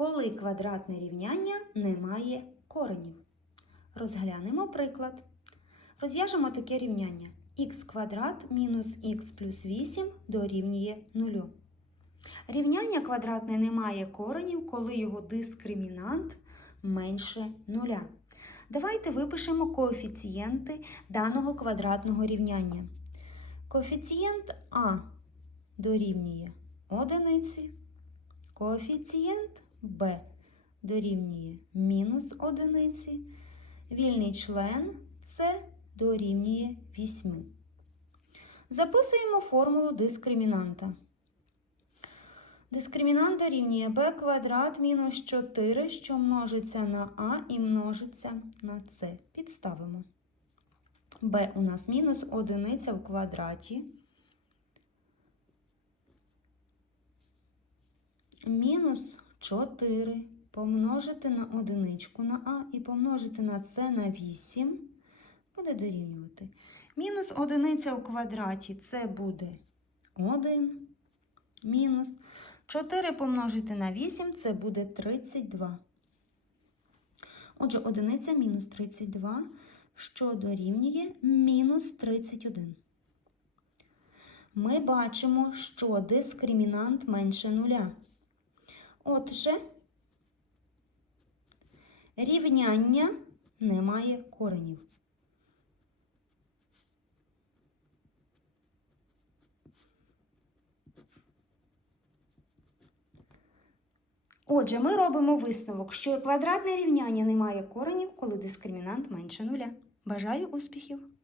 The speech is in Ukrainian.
коли квадратне рівняння не має коренів. Розглянемо приклад. Розв'яжемо таке рівняння. х квадрат мінус х плюс 8 дорівнює 0. Рівняння квадратне не має коренів, коли його дискримінант менше нуля. Давайте випишемо коефіцієнти даного квадратного рівняння. Коефіцієнт А дорівнює одиниці, коефіцієнт Б дорівнює мінус одиниці, вільний член С дорівнює 8. Записуємо формулу дискримінанта. Дискримінант дорівнює b квадрат мінус 4, що множиться на а і множиться на с. Підставимо. b у нас мінус одиниця в квадраті. Мінус 4 помножити на одиничку на а і помножити на це на 8 буде дорівнювати. Мінус одиниця в квадраті це буде 1. Мінус 4 помножити на 8 це буде 32. Отже, одиниця мінус 32, що дорівнює мінус 31. Ми бачимо, що дискримінант менше нуля. Отже, рівняння не має коренів. Отже, ми робимо висновок, що квадратне рівняння не має коренів, коли дискримінант менше нуля. Бажаю успіхів!